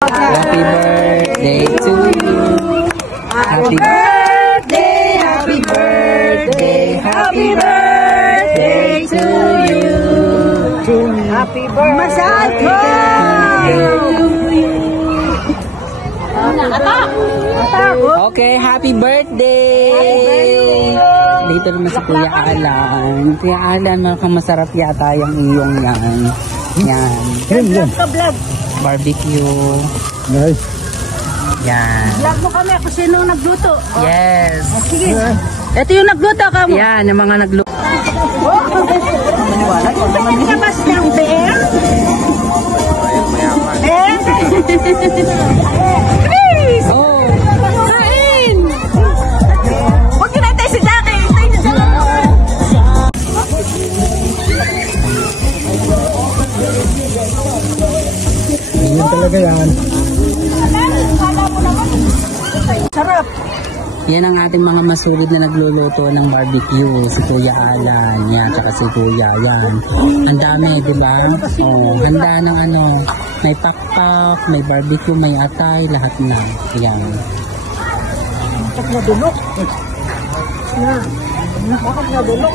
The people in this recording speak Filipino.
Happy birthday to you. Happy birthday, happy birthday, happy birthday to you. Happy birthday. Masado! Okay, happy birthday! Dito naman si Kuya Alan. Kuya Alan, mukhang masarap yata yung iyong yan. Yan. Vlog ka, vlog. Barbecue. Nice. Yan. Vlog mo kami kung sino nagluto. Yes. Sige. Ito yung nagluto ka mo. Yan, yung mga nagluto. Labas ng bear. Bear. Please. Oh. Kain. Huwag yun natin si Jackie. Stay na siya. Yan talaga yan. Sarap. Yan ang ating mga masulid na nagluluto ng barbecue. Si Kuya Alan, yan, tsaka si Kuya, yan. Ang dami, di ba? Oh, handa ng ano, may pakpak, may barbecue, may atay, lahat na. Yan. Bakit nadulok? Bakit nadulok?